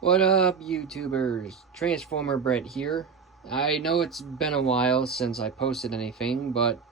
What up, YouTubers? Transformer Brett here. I know it's been a while since I posted anything, but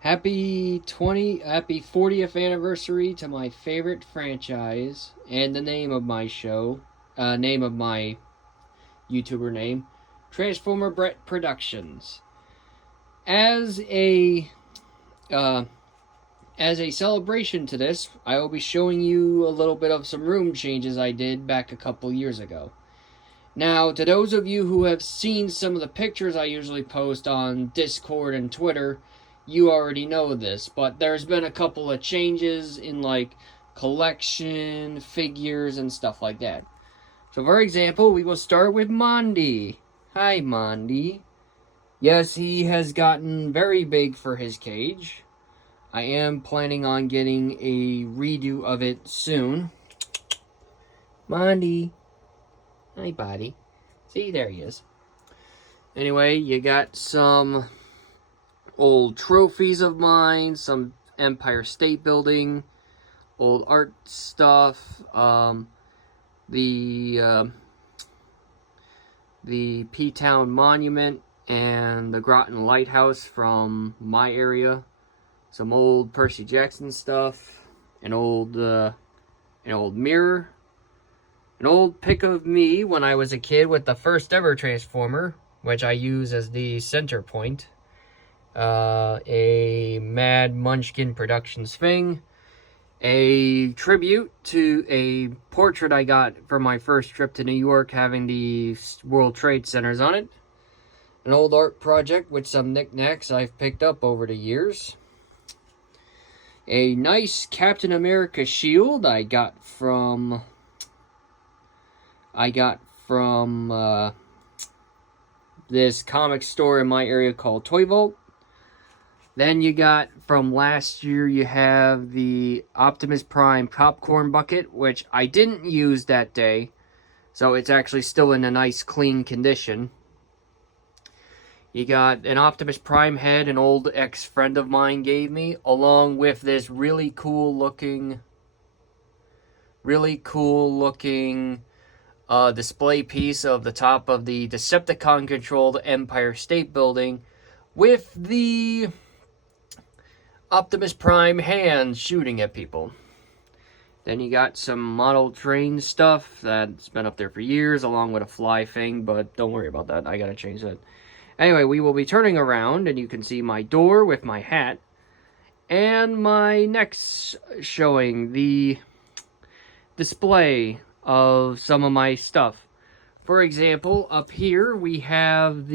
happy 40th anniversary to my favorite franchise and the name of my show, name of my YouTuber name, Transformer Brett Productions. As a uh, as a celebration to this, I will be showing you a little bit of some room changes I did back a couple years ago. Now, to those of you who have seen some of the pictures I usually post on Discord and Twitter, you already know this, but there's been a couple of changes in like collection, figures, and stuff like that. So, for example, we will start with Mondi. Hi, Mondi. Yes, he has gotten very big for his cage. I am planning on getting a redo of it soon. Mondi. Hi, buddy. See, there he is. Anyway, you got some old trophies of mine, some Empire State Building, old art stuff, the P-Town Monument, and the Groton Lighthouse from my area. Some old Percy Jackson stuff, an old mirror, an old pic of me when I was a kid with the first ever Transformer, which I use as the center point, a Mad Munchkin Productions thing, a tribute to a portrait I got for my first trip to New York having the World Trade Centers on it, an old art project with some knickknacks I've picked up over the years, a nice Captain America shield I got from this comic store in my area called Toy Vault. Then you got, from last year, you have the Optimus Prime popcorn bucket, which I didn't use that day, so it's actually still in a nice clean condition. You got an Optimus Prime head an old ex-friend of mine gave me, along with this really cool looking display piece of the top of the Decepticon-controlled Empire State Building with the Optimus Prime hands shooting at people. Then you got some model train stuff that's been up there for years, along with a fly thing, but don't worry about that. I gotta change that. Anyway, we will be turning around, and you can see my door with my hat, and my next showing the display of some of my stuff. For example, up here we have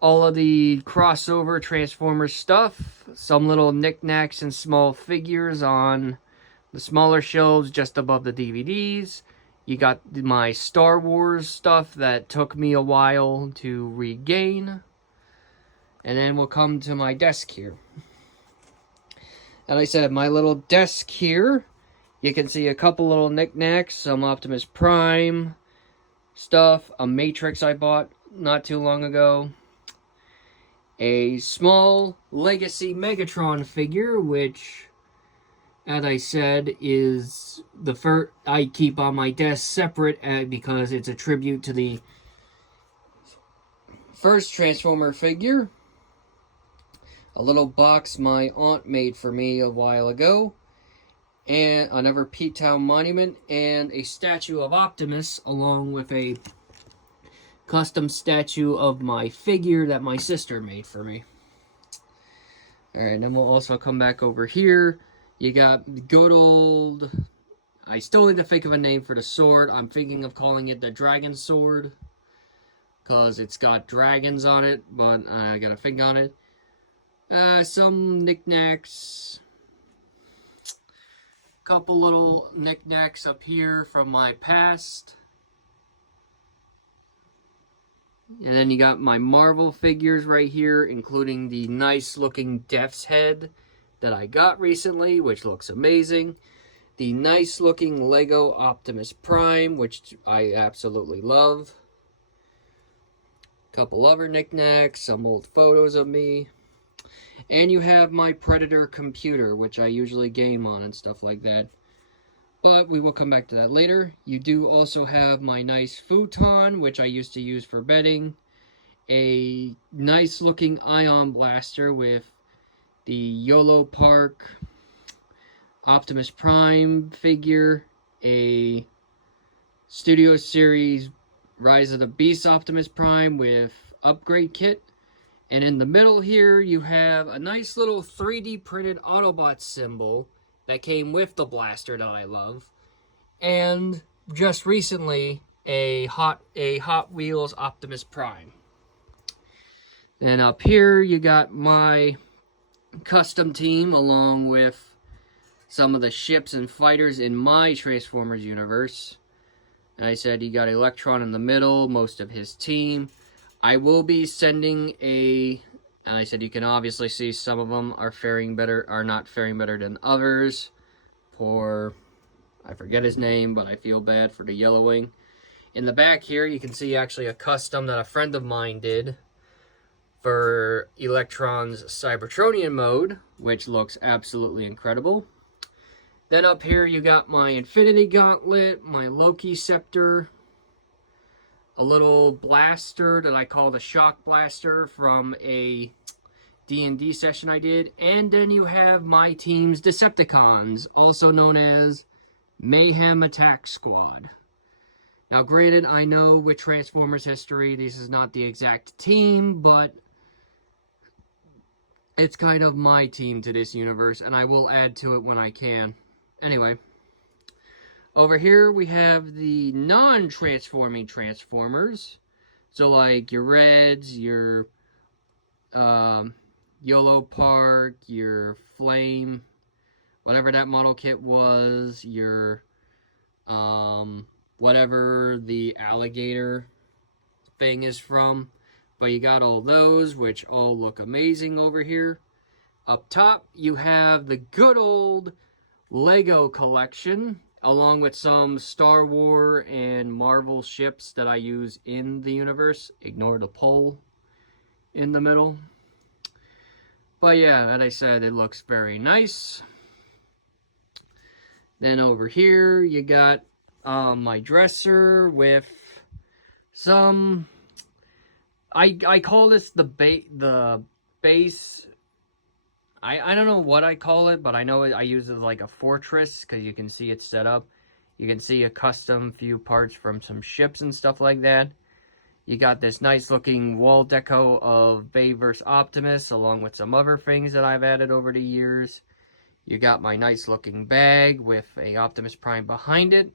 all of the crossover Transformers stuff, some little knickknacks and small figures on the smaller shelves just above the DVDs. You got my Star Wars stuff that took me a while to regain. And then we'll come to my desk here. And I said, my little desk here, you can see a couple little knickknacks, some Optimus Prime stuff, a Matrix I bought not too long ago, a small Legacy Megatron figure, which, as I said, is the first I keep on my desk separate because it's a tribute to the first Transformer figure. A little box my aunt made for me a while ago, and another P-Town monument, and a statue of Optimus, along with a custom statue of my figure that my sister made for me. Alright, then we'll also come back over here. You got the good old... I still need to think of a name for the sword. I'm thinking of calling it the Dragon Sword, because it's got dragons on it, but I gotta think on it. Some knickknacks. Couple little knickknacks up here from my past. And then you got my Marvel figures right here, including the nice looking Death's Head that I got recently, which looks amazing. The nice looking Lego Optimus Prime, which I absolutely love. Couple other knickknacks, some old photos of me. And you have my Predator computer, which I usually game on and stuff like that. but we will come back to that later. You do also have my nice futon, which I used to use for bedding. A nice looking ion blaster with the YOLO Park Optimus Prime figure, a Studio Series Rise of the Beast Optimus Prime with upgrade kit. And in the middle here, you have a nice little 3D printed Autobot symbol that came with the blaster that I love. And just recently, a Hot Wheels Optimus Prime. Then up here, you got my custom team along with some of the ships and fighters in my Transformers universe. And I said you got Electron in the middle, most of his team. I will be sending and I said you can obviously see some of them are not faring better than others. Poor, I forget his name, but I feel bad for the Yellow Wing. In the back here, you can see actually a custom that a friend of mine did for Electron's Cybertronian mode, which looks absolutely incredible. Then up here you got my Infinity Gauntlet, my Loki Scepter, a little blaster that I call the Shock Blaster from a D&D session I did, and then you have my team's Decepticons, also known as Mayhem Attack Squad. Now granted, I know with Transformers history this is not the exact team, but it's kind of my team to this universe, and I will add to it when I can. Anyway, over here we have the non-transforming Transformers. So like your Reds, your YOLO Park, your Flame, whatever that model kit was, your whatever the alligator thing is from. But you got all those, which all look amazing over here. Up top, you have the good old Lego collection, along with some Star Wars and Marvel ships that I use in the universe. Ignore the pole in the middle. But yeah, as I said, it looks very nice. Then over here, you got my dresser with some... I call this the base. I don't know what I call it, but I know I use it like a fortress because you can see it set up. You can see a custom few parts from some ships and stuff like that. You got this nice looking wall deco of Bay vs. Optimus along with some other things that I've added over the years. You got my nice looking bag with a Optimus Prime behind it.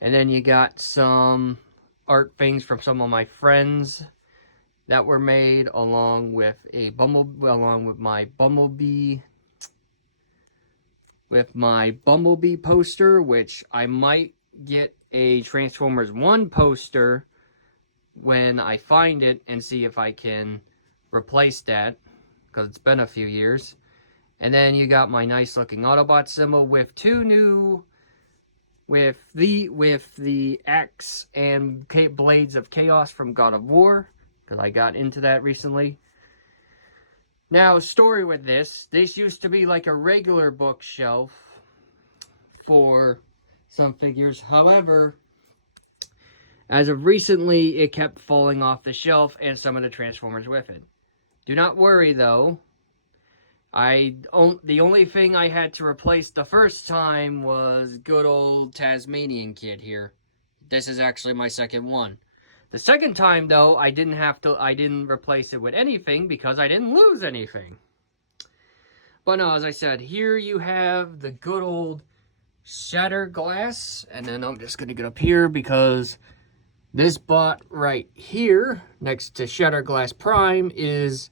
And then you got some art things from some of my friends that were made along with my Bumblebee poster, which I might get a Transformers 1 poster when I find it and see if I can replace that, because it's been a few years. And then you got my nice looking Autobot symbol with two new with the axe and blades of chaos from God of War, because I got into that recently. Now, story with this used to be like a regular bookshelf for some figures. However, as of recently, it kept falling off the shelf and some of the Transformers with it. Do not worry, though. The only thing I had to replace the first time was good old Tasmanian Kid here. This is actually my second one. The second time, though, I didn't replace it with anything because I didn't lose anything. But no, as I said, here you have the good old Shatter Glass. And then I'm just going to get up here because this bot right here, next to Shatter Glass Prime, is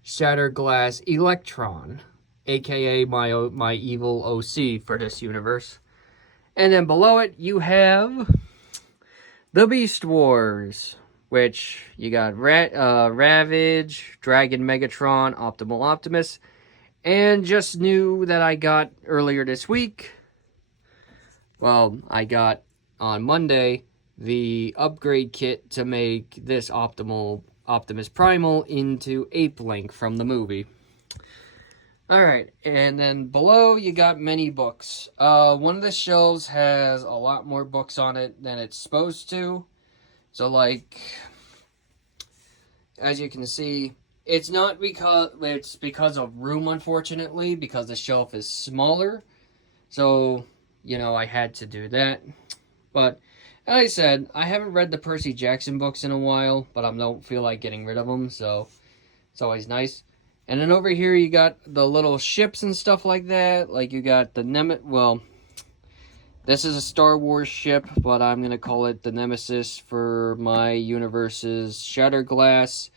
Shatter Glass Electron, aka my evil OC for this universe. And then below it, you have the Beast Wars, which you got Ravage, Dragon Megatron, Optimal Optimus, and just new that I got earlier this week. Well, I got on Monday the upgrade kit to make this Optimus Primal into Ape Link from the movie. Alright, and then below you got many books. One of the shelves has a lot more books on it than it's supposed to. So, like, as you can see, it's because of room, unfortunately, because the shelf is smaller. So, I had to do that. But, as I said, I haven't read the Percy Jackson books in a while, but I don't feel like getting rid of them, so it's always nice. And then over here you got the little ships and stuff like that. Like you got the this is a Star Wars ship, but I'm going to call it the Nemesis for my universe's Shattered Glass.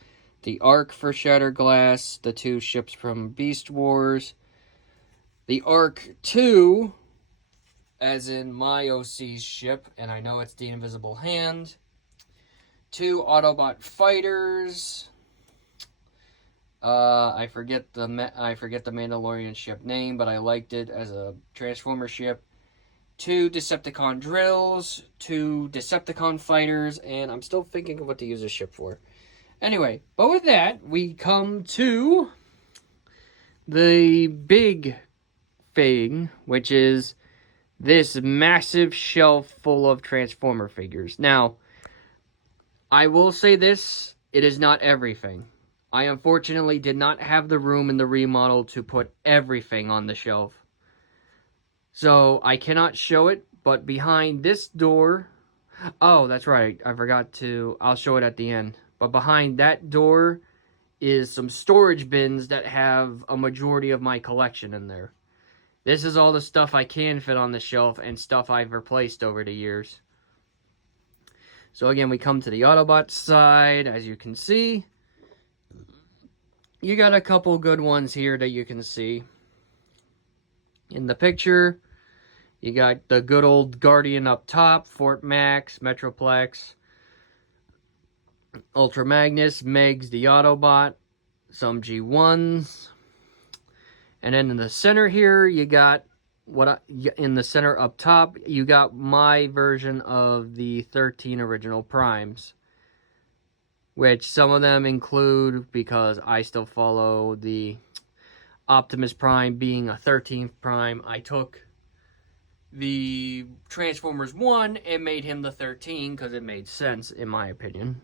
The Ark for Shattered Glass. The two ships from Beast Wars. The Ark 2, as in my OC's ship, and I know it's the Invisible Hand. 2 Autobot fighters. I forget the Mandalorian ship name, but I liked it as a Transformer ship. 2 Decepticon drills, 2 Decepticon fighters, and I'm still thinking of what to use this ship for. Anyway, but with that, we come to the big thing, which is this massive shelf full of Transformer figures. Now, I will say this, it is not everything. I unfortunately did not have the room in the remodel to put everything on the shelf. So, I cannot show it, but behind this door... Oh, that's right, I forgot to... I'll show it at the end. But behind that door is some storage bins that have a majority of my collection in there. This is all the stuff I can fit on the shelf and stuff I've replaced over the years. So again, we come to the Autobot side, as you can see. You got a couple good ones here that you can see. In the picture, you got the good old Guardian up top, Fort Max, Metroplex, Ultra Magnus, Megs the Autobot, some G1s. And then in the center here, you got in the center up top, you got my version of the 13 original Primes. Which some of them include, because I still follow the Optimus Prime being a 13th Prime, I took the Transformers 1 and made him the 13 because it made sense, in my opinion.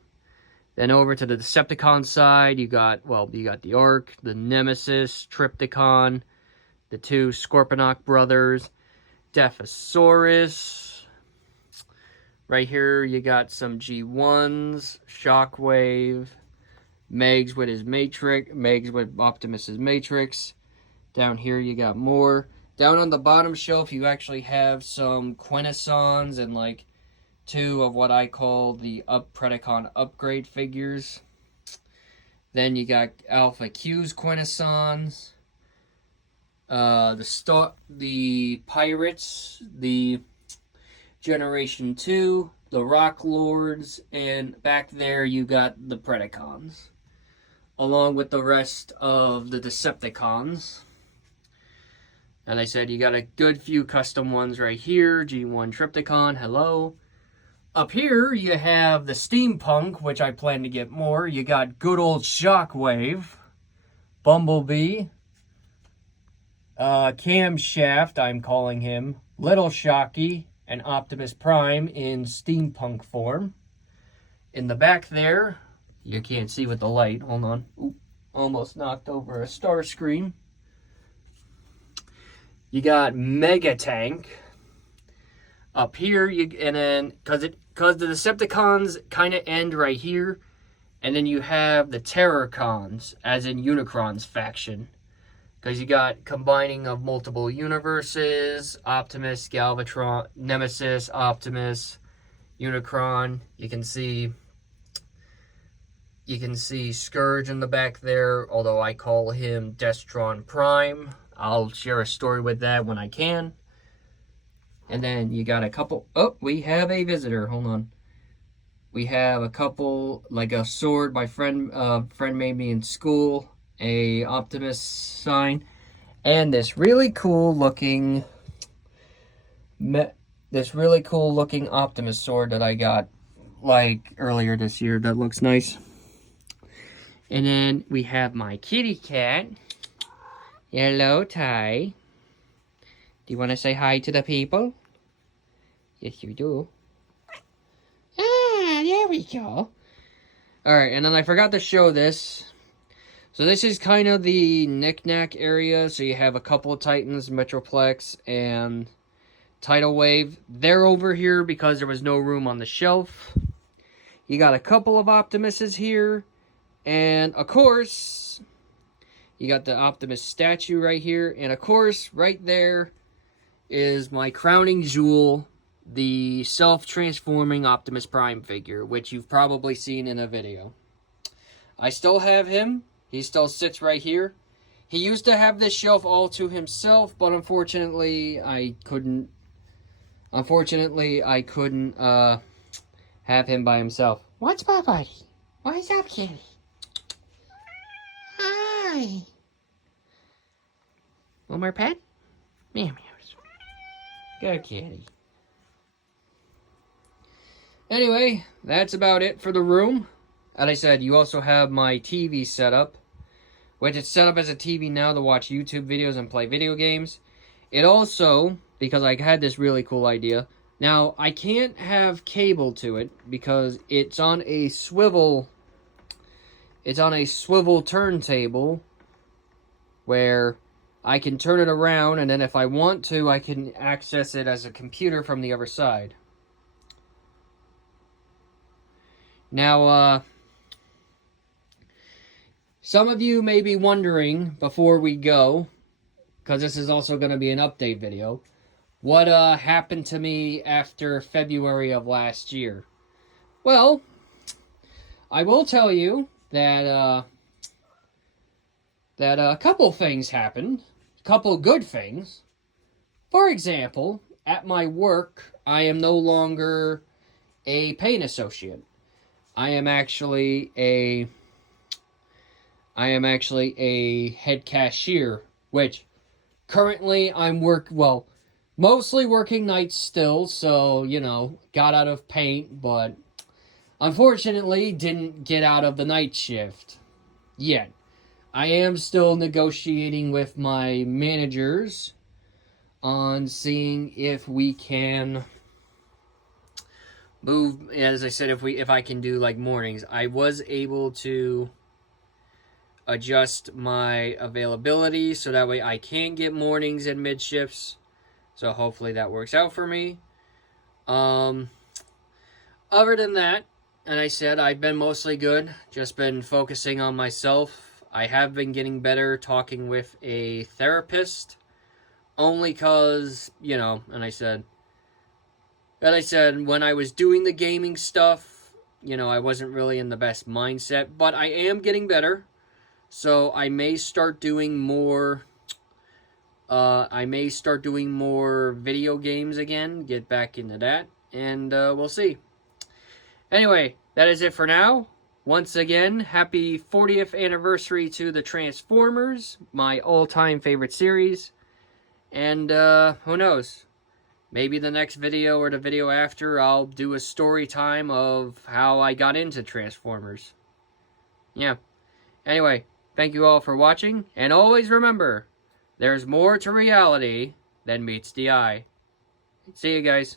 Then over to the Decepticon side, you got the Ark, the Nemesis, Tripticon, the 2 Scorponok brothers, Defosaurus. Right here, you got some G1s, Shockwave, Megs with his Matrix, Megs with Optimus's Matrix. Down here, you got more. Down on the bottom shelf, you actually have some Quintessons and like 2 of what I call the Predacon upgrade figures. Then you got Alpha Q's Quintessons, the Pirates, the Generation 2, the Rock Lords, and back there you got the Predacons, along with the rest of the Decepticons. And I said you got a good few custom ones right here. G1 Tripticon, hello. Up here you have the Steampunk, which I plan to get more. You got good old Shockwave, Bumblebee, Camshaft, I'm calling him, Little Shocky, and Optimus Prime in steampunk form. In the back there, you can't see with the light. Hold on. Oop, almost knocked over a star screen. You got Mega Tank. Up here, and then because the Decepticons kind of end right here, and then you have the Terrorcons, as in Unicron's faction. Because you got combining of multiple universes, Optimus, Galvatron, Nemesis, Optimus, Unicron. You can see Scourge in the back there, although I call him Destron Prime. I'll share a story with that when I can. And then you got a couple... Oh, we have a visitor. Hold on. We have a couple, like a sword my friend made me in school. A Optimus sign, and this really cool looking Optimus sword that I got like earlier this year. That looks nice. And then we have my kitty cat, Hello, Ty. Do you want to say hi to the people? Yes, you do. Ah, there we go. Alright, and then I forgot to show this. So this is kind of the knick-knack area. So you have a couple of Titans, Metroplex, and Tidal Wave. They're over here because there was no room on the shelf. You got a couple of Optimuses here. And, of course, you got the Optimus statue right here. And, of course, right there is my crowning jewel, the self-transforming Optimus Prime figure, which you've probably seen in a video. I still have him. He still sits right here. He used to have this shelf all to himself, but unfortunately, I couldn't. Have him by himself. What's my buddy? What's up, kitty? Hi. One more pet? Meow meows. Good kitty. Anyway, that's about it for the room. As I said, you also have my TV set up, which is set up as a TV now to watch YouTube videos and play video games. It also, because I had this really cool idea, now I can't have cable to it because it's on a swivel. It's on a swivel turntable where I can turn it around, and then if I want to, I can access it as a computer from the other side. Now, some of you may be wondering, before we go, because this is also going to be an update video, what happened to me after February of last year. Well, I will tell you that a couple things happened. A couple good things. For example, at my work, I am no longer a paint associate. I am actually a head cashier, which currently I'm mostly working nights still, so, got out of paint, but unfortunately didn't get out of the night shift yet. I am still negotiating with my managers on seeing if we can move, as I said, if I can do like mornings. I was able to adjust my availability so that way I can get mornings and mid shifts. So hopefully that works out for me. Other than that, and I said I've been mostly good, just been focusing on myself. I have been getting better talking with a therapist, only cause, and I said, when I was doing the gaming stuff, I wasn't really in the best mindset, but I am getting better. So I may start doing more video games again, get back into that, and we'll see. Anyway, that is it for now. Once again, happy 40th anniversary to the Transformers, my all-time favorite series. And who knows? Maybe the next video or the video after, I'll do a story time of how I got into Transformers. Yeah. Anyway, thank you all for watching, and always remember, there's more to reality than meets the eye. See you guys.